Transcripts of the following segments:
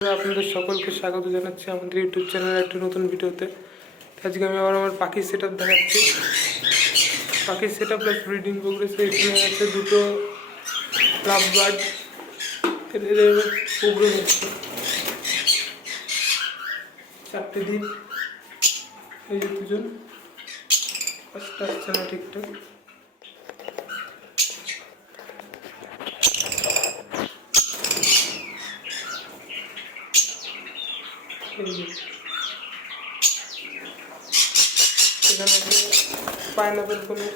আপনাদের সকলকে স্বাগত জানাচ্ছি আমাদের ইউটিউব চ্যানেলের একটা নতুন ভিডিওতে। আজকে আমি আবার আমার পাখির সেট আপ দেখাচ্ছি। পাখির সেট আপ প্লাস ব্রিডিং প্রোগ্রেসে এখানে আছে দুটো লাভ বার্ড এদের প্রোগ্রেস হচ্ছে। চারটে দিন। এই দুজন। ফার্স্ট আসছে না ঠিকঠাক। এখানে পাইনাপেল কোনো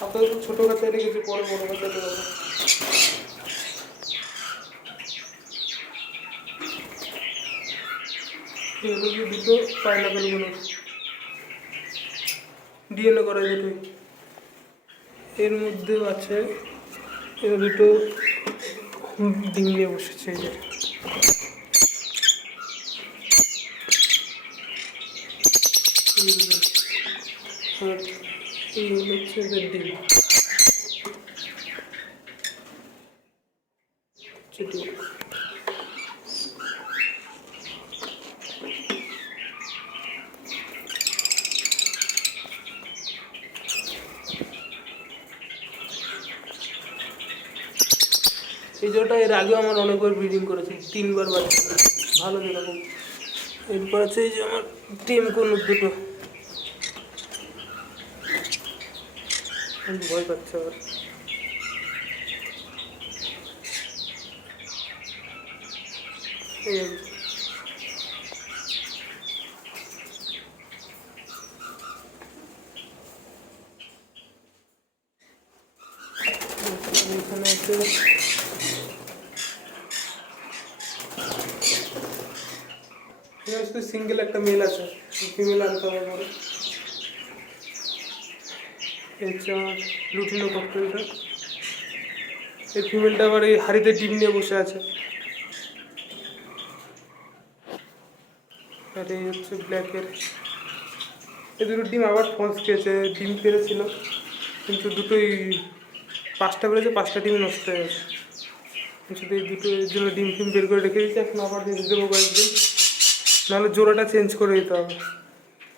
আপাতত ছোটো বাচ্চায় রেখেছি পরে বড়ো বাচ্চাতে দেবো এগুলো দুটো পাইনাপেলগুলো ডিএনএ করা দুটোই এর মধ্যেও আছে এর দুটো ডিম নিয়ে বসেছে এই দুটো। আর এই হচ্ছে এর আগেও আমার অনেকবার ব্রিডিং করেছে, তিনবার বাচ্চা ভালো যেরকম এরপর আছে এই যে আমার টিম কোন দুটো। আমি ভয় পাচ্ছে আবার এই যে। এখানে আছে এখানে শুধু সিঙ্গেল হচ্ছে আমার লুটিনো ককটেলটা। এই ফিমেলটা আবার এই হাড়িতে ডিম নিয়ে বসে আছে। আর এই হচ্ছে ব্ল্যাকের এই দুটো ডিম আবার ফলস খেয়েছে, ডিম পেরেছিল। কিন্তু দুটোই পাঁচটা বেড়েছে পাঁচটা ডিম নষ্ট হয়ে গেছে। শুধু এই দুটো এর জন্য ডিম ফিম বের করে রেখে দিচ্ছি এখন আবার রেখে দেবো কয়েকদিন। নাহলে জোড়াটা চেঞ্জ করে দিতে হবে।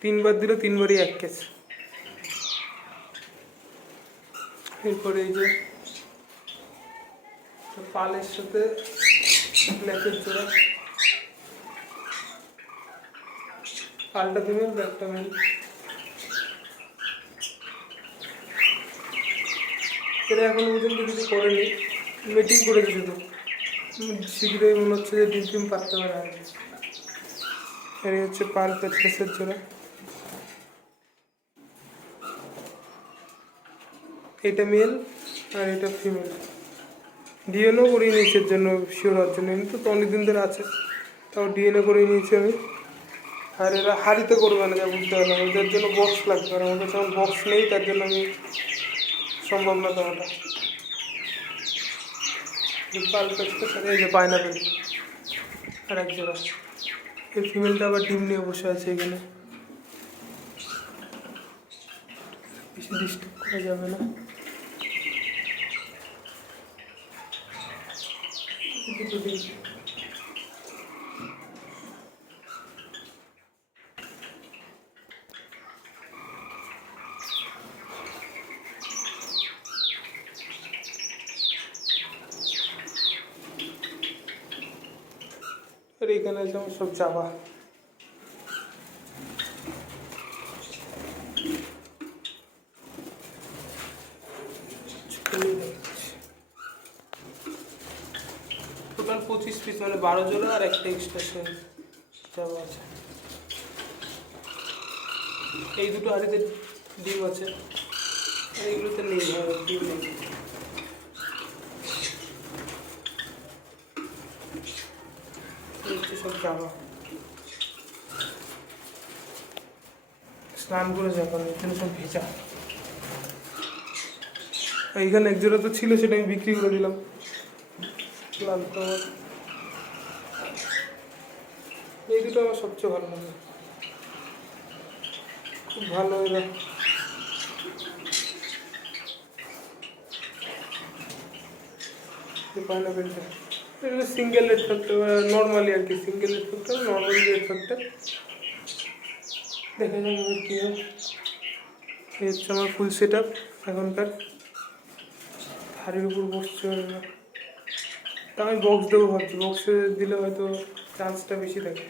তিনবার দিলে তিনবারই এক কেস এরপরে এই যে। পালের সাথে ব্ল্যাকের জোড়া। পালটা ফিমেল ব্ল্যাকটা মেল এরা এখনও পর্যন্ত কিছু করেনি। মিটিং করেছে শুধু উম, শীঘ্রই মনে হচ্ছে যে ডিম টিম পারতে পারে আর কি। হচ্ছে পাল পেট্রেসের জোড়া। এটা মেল আর এটা ফিমেল ডিএনও নিয়েছি এর জন্য শিওর হওয়ার জন্য। কিন্তু তো অনেকদিন ধরে আছে। তাও ডিএনএ করিয়ে নিয়েছি আমি। আর এরা হাড়িতে করবে না, যা বুঝতে পারলাম। এদের জন্য বক্স লাগবে। আর আমাদের যখন বক্স নেই, তার জন্য আমি সম্ভব না দেওয়াটা। এই যে পাইনাপেল আর এক জোড়া। এই ফিমেলটা আবার ডিম নিয়ে বসে আছে এখানে বেশি ডিস্টার্ব করা যাবে না দুটো ডিম। আর এখানে আছে আমার সব চাপা টোটাল পঁচিশ পিস মানে বারো জোড়া আর একটা এক্সট্রা সে চাপা আছে। এই দুটো হাড়িতে ডিম আছে। এইগুলোতে নেই হ্যাঁ, ডিম নেই। সব জামা। স্নান করে যাবেন এখানে সব ভেজা। এইখানে এক জোড়া তো ছিল, সেটা আমি বিক্রি করে দিলাম। এই দুটো আমার সবচেয়ে ভালো লাগে। খুব ভালো এরা। পাইনাপেলটা এগুলো সিঙ্গেল রেড ফ্যাক্টর নর্মালি আর কি single red factor normally red factor দেখা যাক কী হয়। এই হচ্ছে আমার ফুল সেট আপ এখনকার। হাড়ির উপর বসছে না। তা আমি বক্স দেবো ভাবছি। বক্সে দিলে হয়তো চান্সটা বেশি থাকে।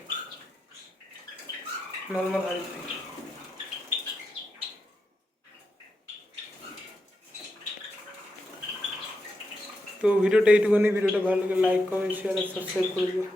নর্মাল হাড়ি। তো ভিডিওটা এইটুকুনি। ভিডিওটা ভালো লাগে লাইক কমেন্ট শেয়ার আর সাবস্ক্রাইব করে দিও।